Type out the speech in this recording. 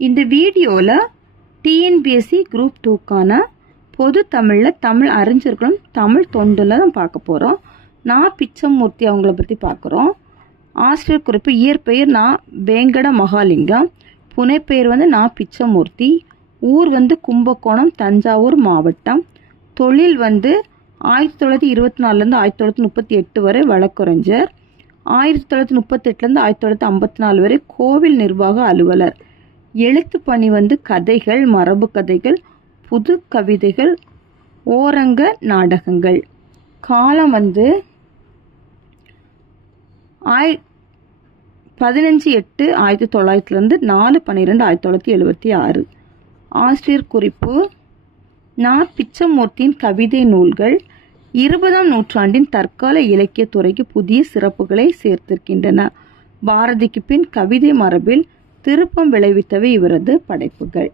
இந்த வீடியோவில் TNPSC group 2க்கான பொது தமிழில் தமிழ் அறிஞர்களும் தமிழ் தொண்டில் தான் பார்க்க போகிறோம். நான் பிச்சமூர்த்தி அவங்கள பற்றி பார்க்குறோம். ஆசிரியர் குறிப்பு: இயற்பெயர் நான் வேங்கட மகாலிங்கம், புனைப்பெயர் நான் பிச்சமூர்த்தி, ஊர் கும்பகோணம், தஞ்சாவூர் மாவட்டம். தொழில் 1924லேருந்து 1938 வரை வழக்கறிஞர், 1938லேருந்து 1954 வரை கோவில் நிர்வாக அலுவலர். எழுத்து பணி கதைகள், மரபு கதைகள், புது கவிதைகள், ஓரங்க நாடகங்கள். காலம் 15/8/1900 4/12/1976. ஆசிரியர் குறிப்பு: நான் பிச்சமூர்த்தியின் கவிதை நூல்கள் 20ஆம் நூற்றாண்டின் தற்கால இலக்கிய துறைக்கு புதிய சிறப்புகளை சேர்த்திருக்கின்றன. பாரதிக்கு பின் கவிதை மரபில் திருப்பம் விளைவித்தவை இவரது படைப்புகள்.